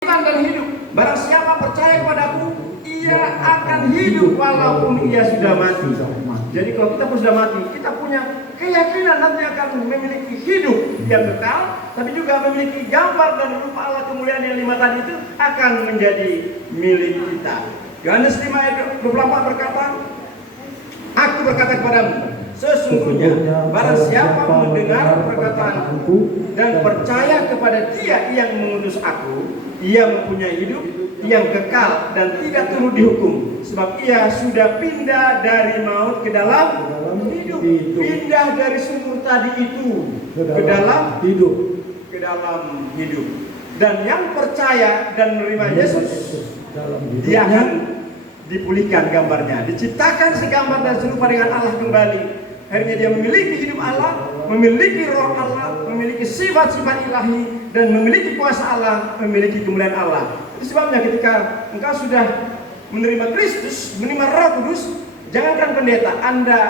dan hidup. Barang siapa percaya kepadaku, ia akan hidup walaupun ia sudah mati. Jadi kalau kita sudah mati, kita punya keyakinan nanti akan memiliki hidup yang kekal, tapi juga memiliki gambar dan rupa Allah kemuliaan yang 5 tadi itu akan menjadi milik kita. Yohanes 5 ayat 24 berkata, aku berkata kepadamu, sesungguhnya barang siapa mendengar perkataanku dan percaya kepada Dia yang mengutus aku, ia mempunyai hidup yang kekal dan tidak turut dihukum, sebab ia sudah pindah dari maut ke dalam hidup. Pindah dari sumur tadi itu ke dalam hidup. Dan yang percaya dan menerima Yesus, dia akan dipulihkan gambarnya, diciptakan segambar dan serupa dengan Allah kembali. Akhirnya dia memiliki hidup Allah, memiliki roh Allah, memiliki sifat-sifat ilahi, dan memiliki kuasa Allah, memiliki kemuliaan Allah. Itu sebabnya ketika engkau sudah menerima Kristus, menerima Roh Kudus, jangankan pendeta, Anda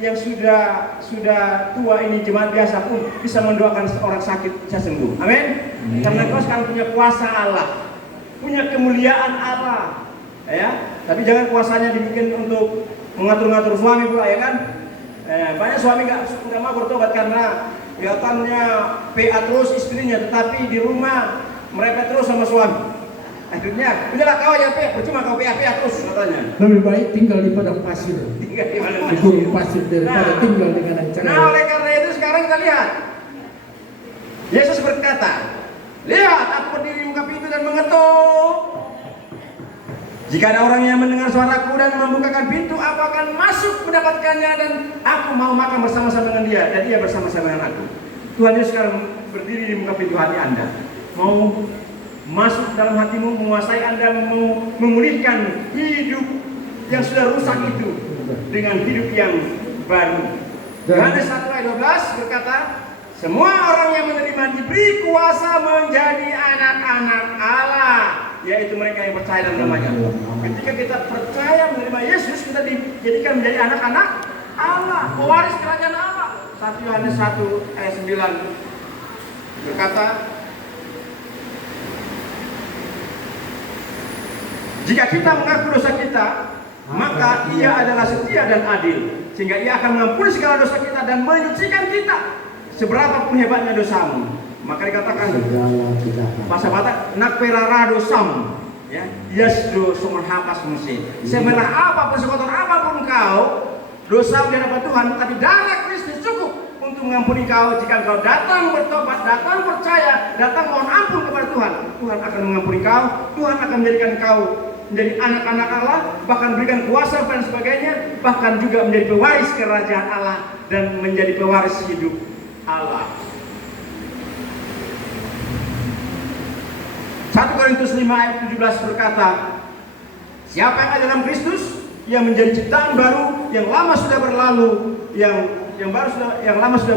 yang sudah tua ini, jemaat biasa pun bisa mendoakan orang sakit bisa sembuh. Amin. Karena engkau sekarang punya kuasa Allah, punya kemuliaan Allah. Ya, tapi jangan kuasanya dibikin untuk mengatur-ngatur suami pula, ya kan? Banyak suami nggak mau bertobat karena kelihatannya PA terus istrinya, tetapi di rumah mereka terus sama suami. Akhirnya, udahlah kau ya PA, percuma kau PA terus katanya. Lebih baik tinggal di padang pasir. Tinggal di padang pasir daripada tinggal dengan ancang. Nah, oleh karena itu sekarang kita lihat. Yesus berkata, lihat aku berdiri di muka pintu dan mengetuk. Jika ada orang yang mendengar suaraku dan membukakan pintu, aku akan masuk mendapatkannya dan aku mau makan bersama-sama dengan dia dan dia bersama-sama dengan aku. Tuhan Yesus sekarang berdiri di muka pintu hati Anda, mau masuk dalam hatimu, menguasai Anda, mau memulihkan hidup yang sudah rusak itu dengan hidup yang baru. Yohanes 1 ayat 12 berkata, semua orang yang menerima diberi kuasa menjadi anak-anak Allah, yaitu mereka yang percaya dalam namanya. Ketika kita percaya menerima Yesus, kita dijadikan menjadi anak-anak Allah, pewaris kerajaan Allah. 1 Yohanes 1 ayat 9 berkata, jika kita mengaku dosa kita, maka Ia adalah setia dan adil, sehingga Ia akan mengampuni segala dosa kita dan menyucikan kita seberapapun hebatnya dosamu. Maka dikatakan bahasa Batak, nak perara dosam, ya, yasdo sumur hapas musi. Semerah apapun, sekotor apapun kau, dosa di hadapan Tuhan, tapi darah Kristus cukup untuk mengampuni kau. Jika kau datang bertobat, datang percaya, datang mohon ampun kepada Tuhan, Tuhan akan mengampuni kau. Tuhan akan menjadikan kau menjadi anak-anak Allah, bahkan berikan kuasa dan sebagainya, bahkan juga menjadi pewaris kerajaan Allah dan menjadi pewaris hidup Allah. 1 Korintus 5 ayat 17 berkata, siapa yang ada dalam Kristus, ia menjadi ciptaan baru, yang lama sudah berlalu, yang lama sudah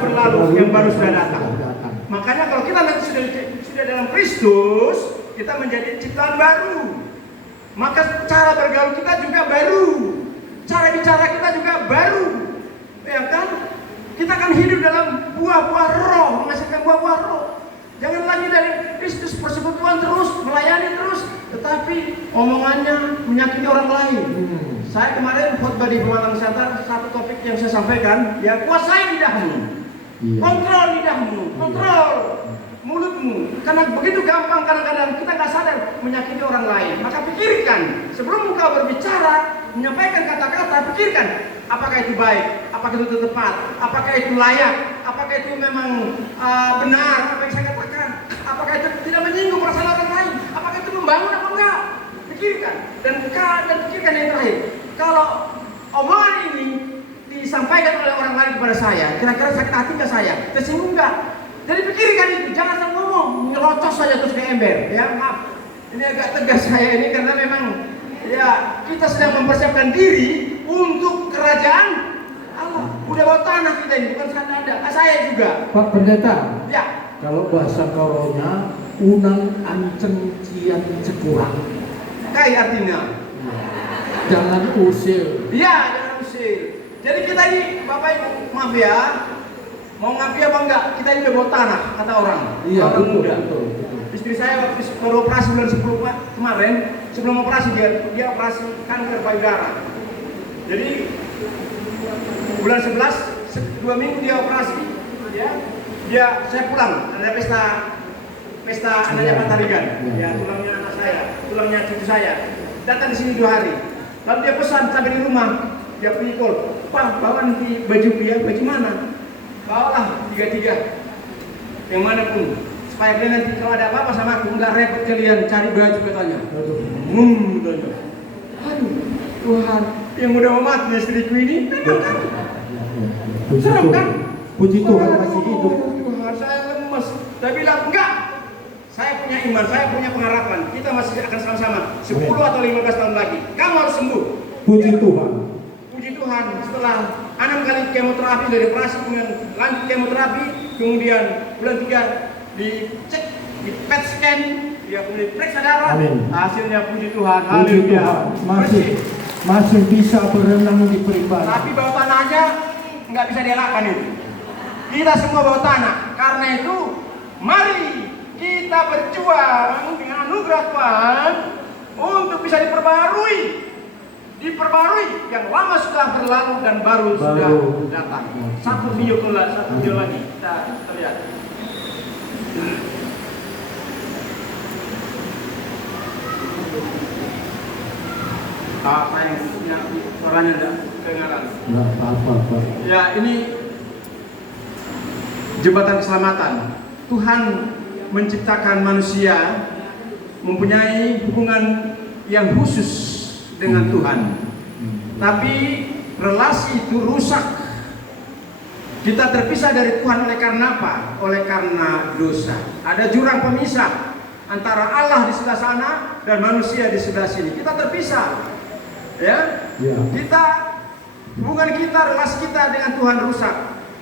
berlalu, yang baru sudah datang. Makanya kalau kita nanti sudah dalam Kristus, kita menjadi ciptaan baru. Maka cara bergaul kita juga baru, cara bicara kita juga baru, ya kan? Kita akan hidup dalam buah-buah roh, menghasilkan buah-buah roh. Jangan lagi dari Kristus persekutuan terus, melayani terus, tetapi omongannya menyakiti orang lain. Saya kemarin khotbah di Pemalang Center, satu topik yang saya sampaikan, ya kuasai lidahmu, kontrol lidahmu, kontrol mulutmu. Karena begitu gampang kadang-kadang kita nggak sadar menyakiti orang lain. Maka pikirkan sebelum engkau berbicara, menyampaikan kata-kata, pikirkan apakah itu baik, apakah itu tepat, apakah itu layak, apakah itu memang benar apa yang saya katakan, apakah itu tidak menyinggung perasaan orang lain, apakah itu membangun apa enggak. Pikirkan dan pikirkan yang terakhir. Kalau omongan ini disampaikan oleh orang lain kepada saya, kira-kira sakit hati nggak saya, tersinggung nggak? Jadi pikirkan itu, jangan asal ngomong, nyerocos saja terus ke ember. Ya maaf, ini agak tegas saya ini karena memang ya kita sedang mempersiapkan diri untuk kerajaan Allah. Udah bawa tanah kita ini, bukan sekarang ada. Saya juga. Pak Pendeta. Ya. Kalau bahasa Koronya, unang anceng cian cekurang. Kai artinya. Jangan usir. Iya, jangan usir. Jadi kita ini, Bapak Ibu, maaf ya, mau ngapi apa enggak, kita ini udah bawa tanah, kata orang. Iya, orang betul, muda. betul. baru operasi bulan 10 kemarin. Sebelum operasi dia operasi kanker payudara. Jadi bulan 11 2 minggu dia operasi, ya saya pulang, ada pesta anaknya Pak Tarigan, ya tulangnya anak saya, tulangnya cucu saya, datang di sini 2 hari. Lalu dia pesan sampai di rumah, dia pergi call, Pak bawa nanti baju dia, baju mana? Bawalah 3 yang mana pun, supaya kalian nanti kalau ada apa-apa sama aku nggak repot kalian cari baju katanya. Katanya. Aduh Tuhan, yang udah mau mati istriku ini, memang kan? Serem kan? Puji Tuhan masih hidup. Tuhan, saya lemes. Saya bilang enggak. Saya punya iman, saya punya pengharapan. Kita masih akan sama-sama 10 atau 15 tahun lagi. Kamu harus sembuh. Puji Tuhan. Puji Tuhan. Setelah 6 kali kemoterapi dari operasi, kemudian lanjut kemoterapi, kemudian bulan 3 dicek, di PET scan, dia kemudian periksa darah. Amin. Hasilnya puji Tuhan. Puji Haleluya. Tuhan. Masih bisa berenang di pribadi. Tapi bawah tanahnya nggak bisa dielakkan itu. Kita semua bawah tanah. Karena itu, mari kita berjuang dengan anugerah Tuhan untuk bisa diperbarui. Yang lama sudah berlalu dan baru sudah datang. Satu video lagi kita lihat. Sayang, suaranya tidak kedengaran. Nggak apa-apa. Ya, ini jembatan keselamatan. Tuhan menciptakan manusia mempunyai hubungan yang khusus dengan Tuhan. Tapi relasi itu rusak. Kita terpisah dari Tuhan oleh karena apa? Oleh karena dosa. Ada jurang pemisah antara Allah di sebelah sana dan manusia di sebelah sini. Kita terpisah. Ya. Hubungan kita, relasi kita dengan Tuhan rusak.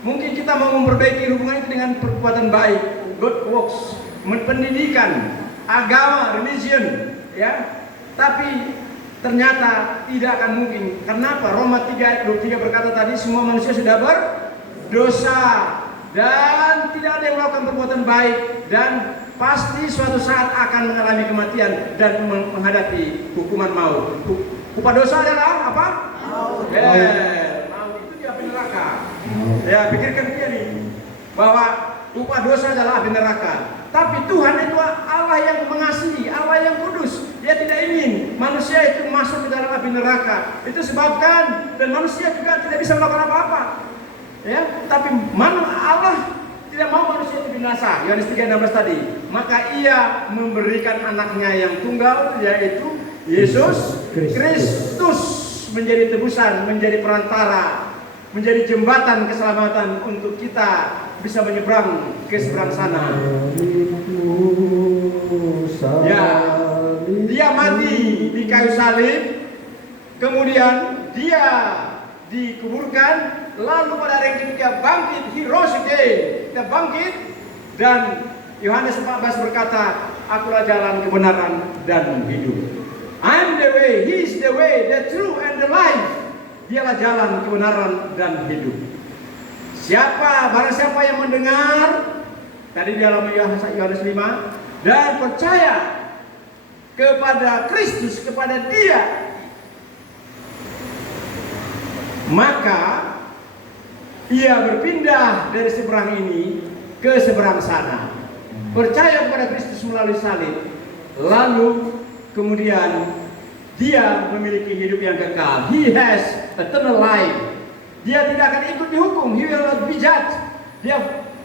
Mungkin kita mau memperbaiki hubungan itu dengan perbuatan baik, good works, pendidikan, agama, religion, ya. Tapi ternyata tidak akan mungkin. Kenapa? Roma 3 ayat 23 berkata tadi semua manusia sudah berdosa dan tidak ada yang melakukan perbuatan baik dan pasti suatu saat akan mengalami kematian dan menghadapi hukuman maut. Upah dosa adalah apa? Maut. Maut itu di api neraka. Ya, pikirkan dia nih bahwa upah dosa adalah api neraka. Tapi Tuhan itu Allah yang mengasihi, Allah yang kudus. Dia tidak ingin manusia itu masuk ke dalam api neraka. Itu sebabkan dan manusia juga tidak bisa melakukan apa-apa. Ya, tapi Allah tidak mau manusia itu binasa. Yohanes 3:16 tadi. Maka Ia memberikan anaknya yang tunggal, yaitu Yesus Kristus menjadi tebusan, menjadi perantara, menjadi jembatan keselamatan untuk kita bisa menyeberang ke seberang sana. Ya, dia mati di kayu salib, kemudian dia dikuburkan, lalu pada hari yang ketiga bangkit, he rose again, dia bangkit, dan Yohanes 14 berkata, akulah jalan kebenaran dan hidup. I'm the way, he is the way, the truth and the life. Dialah jalan kebenaran dan hidup. Barang siapa yang mendengar tadi di dalam Yohanes 5 dan percaya kepada Kristus, kepada Dia, maka ia berpindah dari seberang ini ke seberang sana. Percaya kepada Kristus melalui salib, lalu kemudian dia memiliki hidup yang kekal. He has eternal life. Dia tidak akan ikut dihukum. He will not be judged. Dia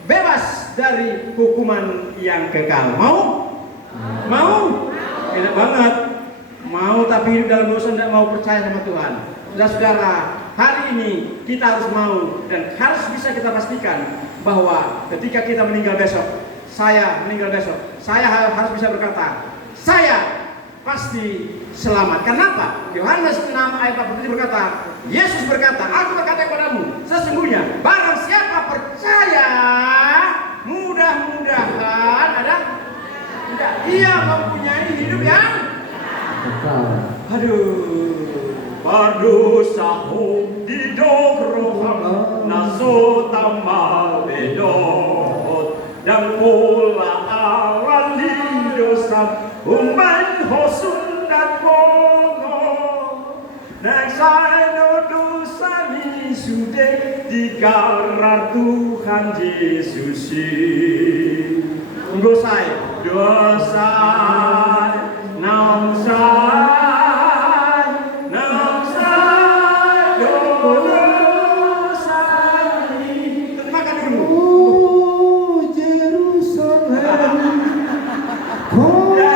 bebas dari hukuman yang kekal. Mau? Mau? Enak banget. Mau tapi hidup dalam dosa, tidak mau percaya sama Tuhan. Saudara, hari ini kita harus mau dan harus bisa kita pastikan bahwa ketika kita meninggal besok, saya meninggal besok, saya harus bisa berkata, saya pasti selamat. Kenapa? Yohanes 6 ayat 47 berkata, Yesus berkata, aku berkata kepadamu, sesungguhnya barang siapa percaya, mudah-mudahan tidak, dia mempunyai hidup yang berdosa di doroham nasota bedot dan pola awal dosa Umban hosun dan bono Nang saya dosa mi sudah dikarar Tuhan Yesus dosa nang sai dosa makan dulu. Oh Jerusalem, kota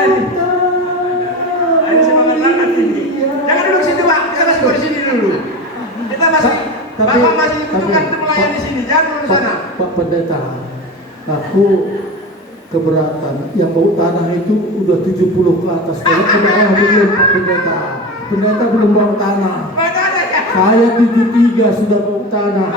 Ini semangat banget ini. Jangan duduk situ Pak, kita masih di sini dulu. Kita masih, Bapak masih dibutuhkan untuk melayani di sini. Jangan dulu sana. Pak Pendeta, aku keberatan. Yang bau tanah itu udah 70 ke atas. Kalau ke bawah belum Pak Pendeta. Pendeta belum bau tanah. Saya 73 sudah bau tanah.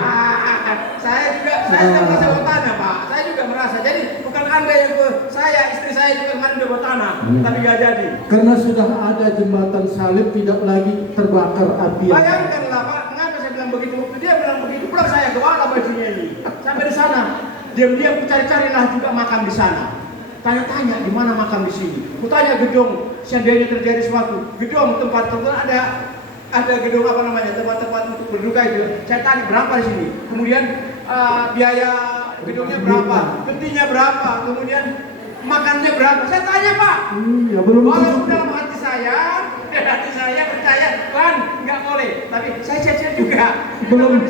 Saya juga merasa bau tanah Pak. Saya juga merasa. Jadi bukan Anda yang saya, istri saya juga kemarin udah bau tanah, tapi gak jadi. Karena sudah ada jembatan salib tidak lagi terbakar api. Bayangkanlah Pak, mengapa saya bilang begitu? Waktu dia bilang begitu, pulang saya ke mana bajunya ini. Sampai di sana, diam-diam cari-carilah juga makam di sana. Tanya-tanya di mana makam di sini. Kutanya gedung, seandainya terjadi sesuatu, gedung tempat ada gedung apa namanya, tempat-tempat untuk berduka itu. Saya tanya berapa di sini. Kemudian biaya gedungnya berapa, petinya berapa, kemudian makannya berapa. Saya tanya Pak. Ya belum. Walaupun dalam hati saya percaya Tuhan nggak boleh, tapi saya cek juga. Belum.